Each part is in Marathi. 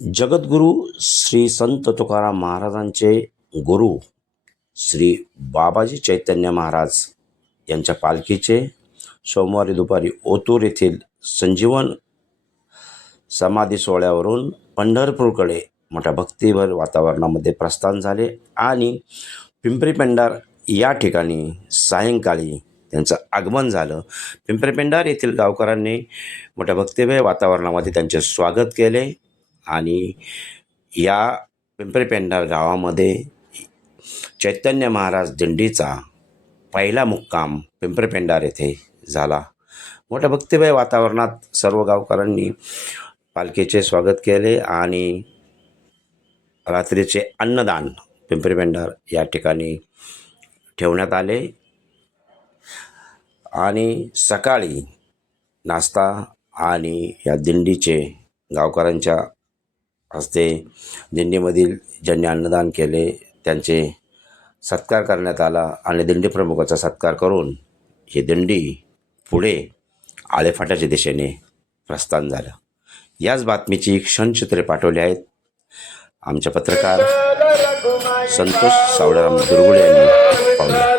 जगद्गुरू श्री संत तुकाराम महाराजांचे गुरु श्री बाबाजी चैतन्य महाराज यांच्या पालखीचे सोमवारी दुपारी ओतूर येथील संजीवन समाधी सोहळ्यावरून पंढरपूरकडे मोठ्या भक्तिभर वातावरणामध्ये प्रस्थान झाले आणि पिंपरी पेंढार या ठिकाणी सायंकाळी त्यांचं आगमन झालं. पिंपरी पेंढार येथील गावकऱ्यांनी मोठ्या भक्तिमय वातावरणामध्ये त्यांचे स्वागत केले आणि या पिंपरी पेंढार गावामध्ये चैतन्य महाराज दिंडीचा पहिला मुक्काम पिंपरी पेंढार येथे झाला. मोठ्या भक्तिमय वातावरणात सर्व गावकऱ्यांनी पालखीचे स्वागत केले आणि रात्रीचे अन्नदान पिंपरी पेंढार या ठिकाणी ठेवण्यात आले आणि सकाळी नाश्ता आणि या दिंडीचे गावकऱ्यांच्या हस्ते दिंडीमधील ज्यांनी अन्नदान केले त्यांचे सत्कार करण्यात आला आणि दिंडी प्रमुखाचा सत्कार करून ही दिंडी पुढे आळेफाट्याच्या दिशेने प्रस्थान झालं. याच बातमीची क्षणचित्रे पाठवली आहेत आमचे पत्रकार संतोष सावळाराम दुर्गुडे यांनी. पाहूया.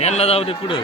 यांना जाऊ दे पुढे.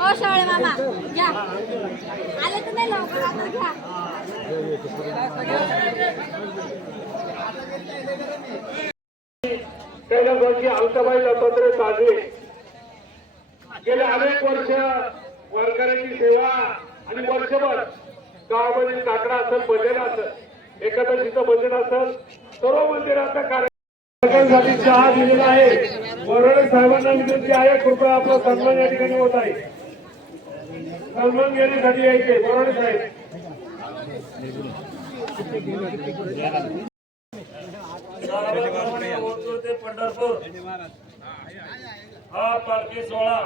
ओ शाळे मामा घ्या आले तर नाही लवकर आता घ्या कैलासवासी अलकाबाई दत्तात्रय ताजे गेले अनेक वर्ष वारकऱ्यांची सेवा आणि वर्षभर गावामध्ये काकडा असेल भजन असेल एकादशीचं भजन असेल सर्व मंदिराचा कार्यक्रमासाठी चहा दिलेला आहे. वरवडे साहेबांना विनंती आहे कृपया आपला सन्मान या ठिकाणी होत आहे. सन्मान घेण्यासाठी यायचे वरवडे साहेब. ते पंढरपूर हा पालखी सोहळा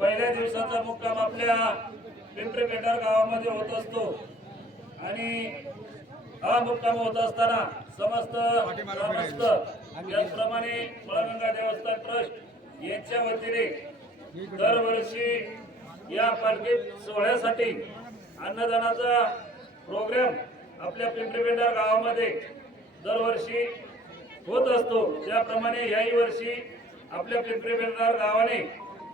पहिल्या दिवसाचा मुक्काम आपल्या पिंपरी पेंढार गावामध्ये होत असतो आणि हा मुक्काम होत असताना समस्त ग्रामस्थ त्याचप्रमाणे मळगंगा देवस्थान ट्रस्ट यांच्या वतीने दरवर्षी या पालखी सोहळ्यासाठी अन्नदानाचा प्रोग्राम आपल्या पिंपरी पेंढार गावामध्ये दरवर्षी होत असतो. त्याप्रमाणे याही वर्षी आपल्या पिंपरी पेंढार गावाने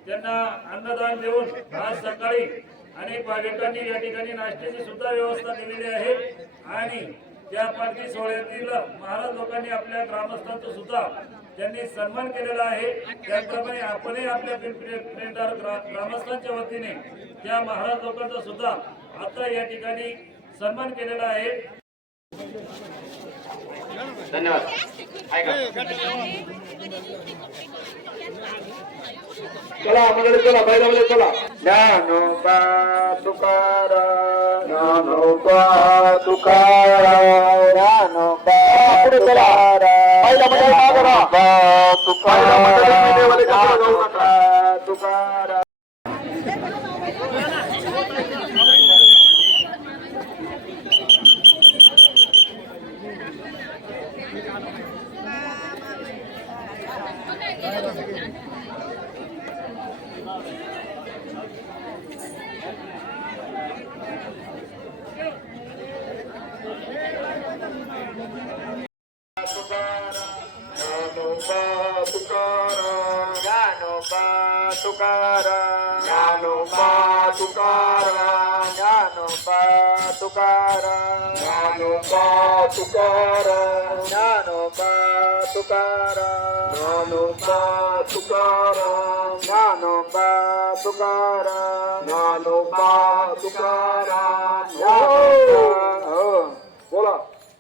त्यांना अन्नदान देऊन आज सकाळी अनेक भाविकांनी या ठिकाणी नाश्त्याची सुद्धा व्यवस्था केलेली आहे आणि त्या पालखी सोहळ्यातील महाराज लोकांनी आपल्या ग्रामस्थांचा सुद्धा त्यांनी सन्मान केलेला आहे. त्याचप्रमाणे आपणही आपल्या पिंपरी पेंढार ग्रामस्थांच्या वतीने त्या महाराज लोकांचा सुद्धा आता या ठिकाणी सन्मान केलेला आहे. धन्यवाद. चला मंडळी चला बैलामध्ये चला. ज्ञानोबा तुकाराम ज्ञानोबा तुकाराम ज्ञानोबा तुकाराम. तुकाराम ज्ञानोबा तुकाराम ज्ञानोबा तुकाराम ज्ञानोबा तुकाराम ज्ञानोबा तुकाराम ज्ञानोबा तुकाराम ज्ञानोबा तुकाराम ज्ञानोबा तुकाराम. हो बोला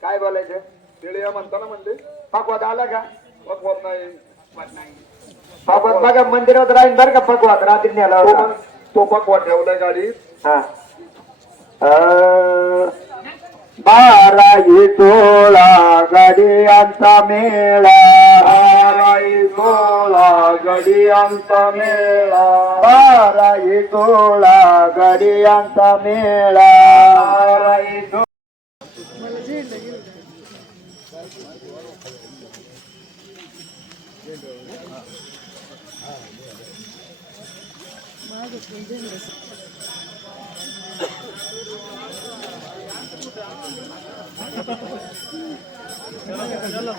काय बोलायचं. पिढ्या म्हणताना म्हणते पकवात आला का. पकवात नाही पकवात बघा मंदिरात राहील बरं का. पकवात रात्री न्याला तो पकवात ठेवलाय गाडी. हा 12 गडियांचा मेळा 12 गडियांचा मेळा 12 गडियांचा मेळा.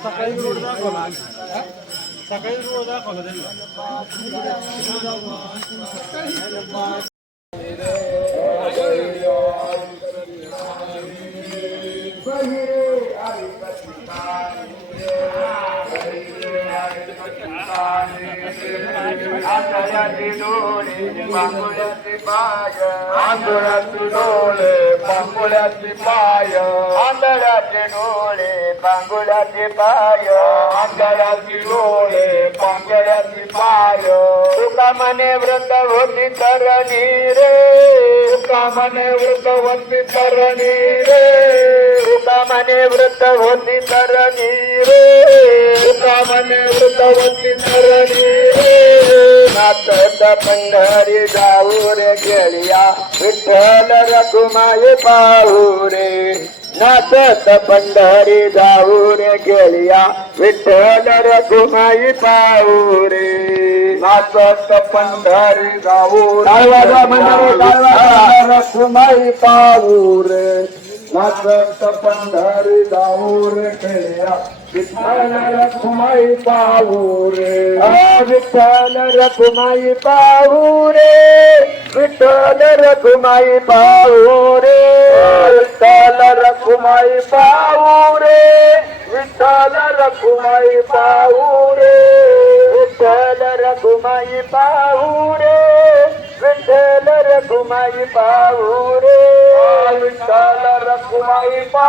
सकाळी रोड दाखवला त्यांना आंधळ्याचे डोळे पांगुळ्याचे पाय आंधळ्याचे डोळे पांगुळ्याचे पाय आंधळ्याचे डोळे पांगुळ्याचे पाय आंधळ्याचे डोळे पांगुळ्याचे पाय तुका म्हणे व्रत होती तरणी रे तुका म्हणे व्रत होती तरणी रे तुका म्हणे व्रत होती तरणी रे तुका म्हणे व्रत होती तरणी रे नाचत पंढरी जाऊ रे गेलिया विठ्ठल रखुमाई पाहू रे नाचत पंढरी जाऊ रे गेलिया विठ्ठल रखुमाई पाहू रे नाचत पंढरी जाऊ रखुमाई पाहू रे नाचत पंढरी जाऊ रे गेलिया विठ्ठल रखुमाई पाहू रे विठ्ठल रखुमाई पाहू रे विठ्ठल रखुमाई पाहू रे विठ्ठल रखुमाई पाहू रे विठ्ठल रखुमाई पाहू रे विठ्ठल रखुमाई पाहू रे विठ्ठल रखुमाई पाहू रे विठ्ठल रखुमाई पाहू